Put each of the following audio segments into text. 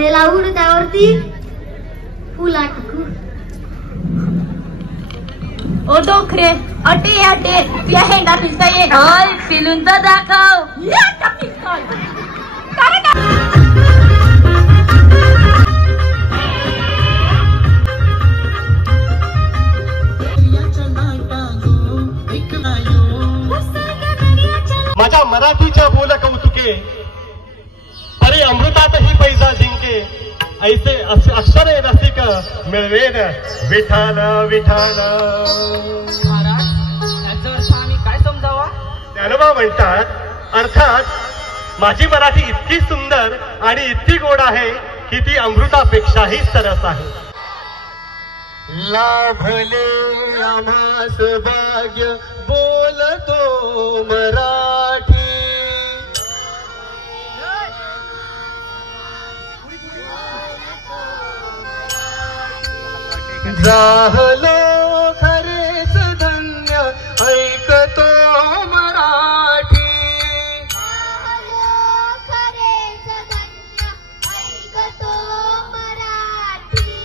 लावून त्यावरती फुला टाकू. ओ डोकरे अटे अटे तुझ्या हेंगा पिसता ये होय फिलून तर दाखव या टापिस्कॉल काय माझ्या मराठीच्या बोल कौतुके परी अमृतातही पैजा जिंके ऐसे अक्षरे रसिक मिळवेन विठाल विठाल. महाराज याचा अर्थ आम्ही काय समजावा? ज्ञानोबा म्हणतात अर्थात माझी मराठी इतकी सुंदर आणि इतकी गोड आहे की ती अमृतापेक्षाही सरस आहे. लाभले आम्हास भाग्य बोलतो मराठी. झालो खरेच धन्य ऐकतो मराठी.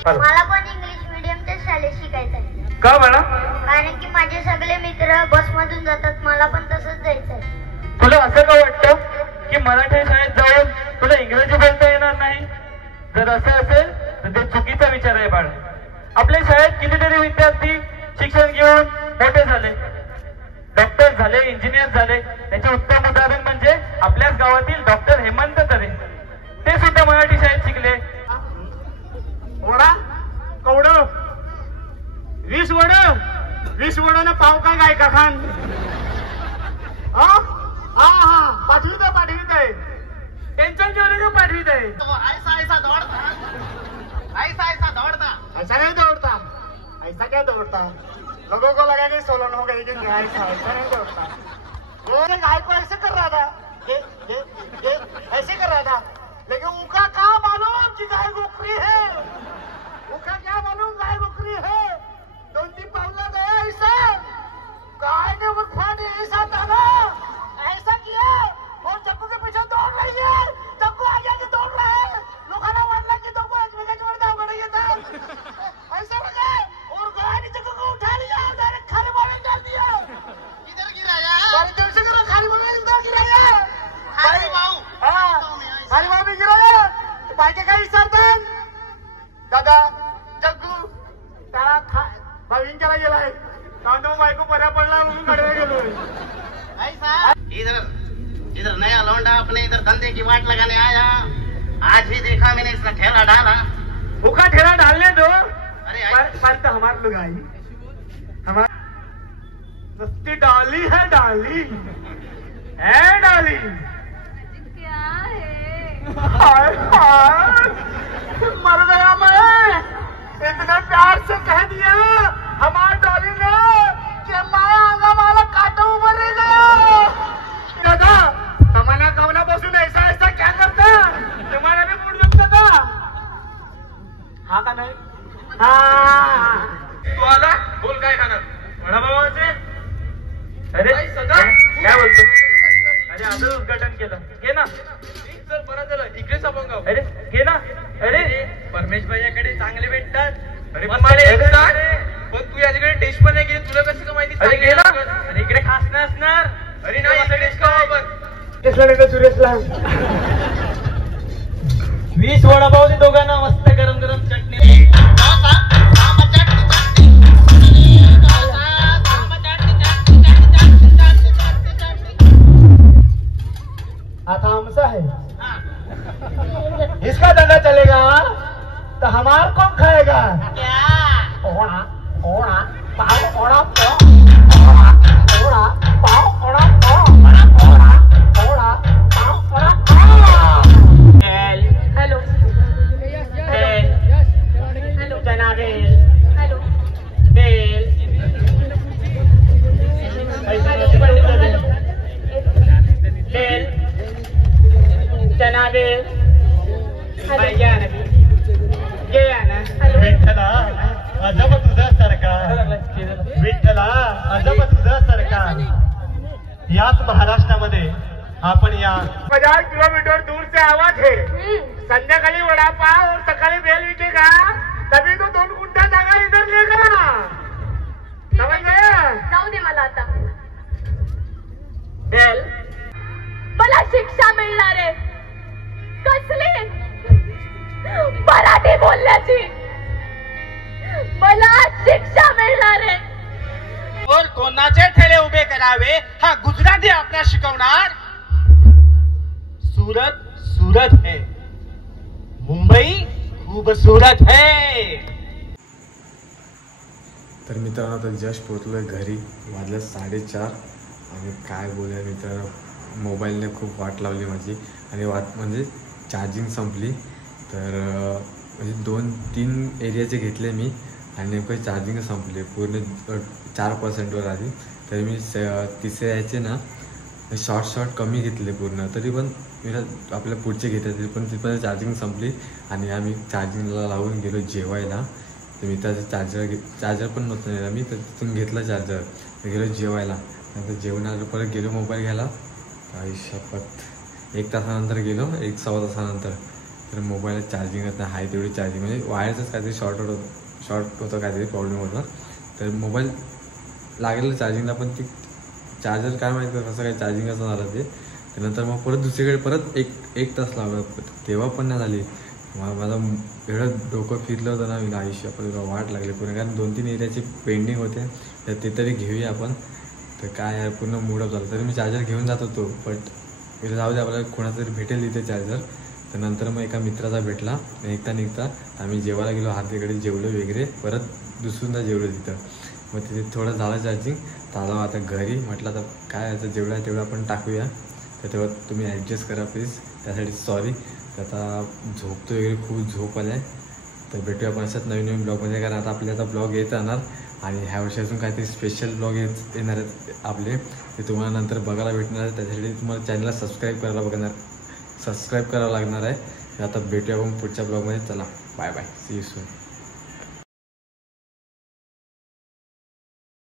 मला पण इंग्लिश मीडियमच्या शाळेत शिकायचं आहे. का म्हणा? कारण की माझे सगळे मित्र बस मधून जातात, मला पण तसंच जायचंय. तुला असं का वाटतं की मराठी शाळेत जाऊन तुला इंग्रजी बोलता येणार नाही? जर असं असेल तर ते चुकीचा विचार आहे बाळ. आपल्या शाळेत कितीतरी विद्यार्थी शिक्षण घेऊन मोठे झाले, डॉक्टर झाले, इंजिनियर झाले. त्याचे उत्तम उदाहरण म्हणजे आपल्याच गावातील डॉक्टर हेमंत तरे. ते सुद्धा मराठी शाळेत शिकले. वडा कवड 20 वड 20 वडनं पाव काय गाय का खान. हा पाठवीत आहे टेन्शन घेऊ नका पाठवीत आहे. ऐसा नहीं दौड़ता, ऐसा क्या दौड़ता? लोगों को लगा कि सोलन हो गई, लेकिन ऐसा नहीं दौड़ता. वो गाय को ऐसे कर रहा था, ऐसे कर रहा था, लेकिन उनका क्या मालूम कि गाय गोखरी है. उनका क्या मालूम गाय गोखरी है. 2-3 पावला गया ऐसा, गाय ने उठवाने ऐसा डाला, ऐसा किया और चक्कू के पीछे दौड़ रही है. चक्कू आगे आगे दौड़ रहा है. लोकांना वाटला की तो ऐसा लगा और गाय ने चक्कू को उठा लिया, डायरेक्ट खाली में डाल दिया. किधर गिराया? खाली में इधर गिराया. खाली माऊ. खाली माऊ गिराया. बायका काय विचारतात? दादा चक्कू त्याला भाविंक्याला गेलाय, कांदो बायको बऱ्या पडला म्हणून कडे गेलोय. इधर नया लौंडा अपने इधर धंधे की वाट लगाने आया. आज भी देखा मैंने इसका ठेला डाला. भूखा ठेला डालने दो. अरे पर तो हमारे लोग आई हमारे सस्ती डाली है, डाली है डाली. क्या है? हाय हाय मर गया मैं. इतने प्यार से कह दिया हमारी डॉली ने कि मैं आगा वाला काटो मर गया. दादा हमारा कवना बसून ऐसा ऐसा क्या करता? तुम्हाला भी मूड जमता था. हा का नाही? तू आला बोल काय खाणार? वडापावाचे. अरे काय बोलतो? अरे आजच उद्घाटन केलं. घे ना. सर बरं झालं इकडे सापंगाव. अरे घे ना. अरे परमेश भाईकडे चांगले भेटतात. अरे पण तू याच्याकडे टेस्ट पण नाही केली, तुला कसं का माहिती? अरे घे ना. अरे इकडे खास नाही असणार. अरे नाही असं टेस्ट का बघ. टेस्टला नाही सुरेशला 20 वडापाव दे दोघांना, मस्त गरम गरम चटणी. आता हमसा है, इसका धंधा चलेगा तो हमार कौन खाएगा? ओड़ा ओड़ा पाव ओड़ा पाव ओड़ा पाव ओड़ा पाव ओड़ा ओड़ा पाव ओड़ा पाव. हॅलो हेलो चना बेल. हॅलो बेल बेल चना बेल. विठ्ठला अजब तुझा सरकार. विठ्ठला अजब तुझा सरकार. याच महाराष्ट्रामध्ये आपण या 50 किलोमीटर दूर से आवाज है. संध्याकाळी वडापाव और सकाळी बेल विकेगा, तभी तो 2 गुंठा जागा इधर लेगा. समझ गए? जाऊ दे मला आता. बेल मला शिक्षा मिळणार आहे. कसली? मराठी बोलण्याची मला शिक्षा मिळणार आहे. और कोणाचे ठेले उभे करावे हा गुजराती आपल्या शिकवणार. सूरत सूरत है, मुंबई खूबसूरत है. तर मित्रांनो आता जस्ट पोहोचलोय घरी. वाजले 4:30 आणि काय बोलूया मित्रांनो, मोबाईलने खूप वाट लावली माझी आणि वाट म्हणजे चार्जिंग संपली. तर म्हणजे 2-3 एरियाचे घेतले मी आणि नेमकं चार्जिंग संपले पूर्ण 4%वर आली. तर मी तिसऱ्या याचे ना शॉर्ट कमी घेतले पूर्ण, तरी पण मी आपल्या पुढचे घेतले तरी पण तिथपर्यंत चार्जिंग संपली आणि आम्ही चार्जिंगला लावून गेलो जेवायला. तर मित्राचं चार्जर पण नव्हतं नेला मी, तर तिथून घेतला चार्जर, गेलो जेवायला. नंतर जेवण आलं परत गेलो मोबाईल घ्यायला. काही शपथ 1 तासानंतर गेलो, 1-1.25 तासानंतर. तर मोबाईलला चार्जिंगच नाही, आहे तेवढी चार्जिंग म्हणजे वायरचंच काहीतरी शॉर्ट होतं काहीतरी प्रॉब्लेम होता. तर मोबाईल लागलेलं चार्जिंगला पण ती चार्जर काय माहिती कसं काय चार्जिंग असं झालं ते. त्यानंतर मग परत दुसरीकडे परत एक तास लावला, तेव्हा पण नाही झाली. माझं एवढं डोकं फिरलं होतं ना मी आयुष्य, पण वाट लागली पूर्ण, कारण 2-3 एरियाचे पेंडिंग होते. तर ते तरी घेऊया आपण. तर काय यार पूर्ण मूडअप झालं. तरी मी चार्जर घेऊन जात होतो, बट मी जाऊ दे आपल्याला कोणाचं तरी भेटेल इथे चार्जर. तर नंतर मग एका मित्राचा भेटला. निघता आम्ही जेवायला गेलो, हातीकडे जेवलो वगैरे, परत दुसऱ्यांदा जेवलो तिथं. मग तिथे थोडं झालं चार्जिंग. तर आलो आता घरी. म्हटलं आता काय आता जेवढं आहे तेवढं आपण टाकूया. तर तेव्हा तुम्ही ॲडजस्ट करा प्लीज, त्यासाठी सॉरी. तर आता झोपतो वगैरे, खूप झोप आलं आहे. तर भेटूया आपण अशाच नवीन ब्लॉगमध्ये, कारण आता आपले बलॉग येत राहणार आणि ह्या वर्षी अजून काहीतरी स्पेशल ब्लॉग येणार आहेत आपले, ते तुम्हाला नंतर बघायला भेटणार आहे. त्यासाठी तुम्हाला चॅनलला सबस्क्राईब करावं लागणार आहे. आता भेटूया आपण पुढच्या ब्लॉगमध्ये. चला bye bye, see you soon.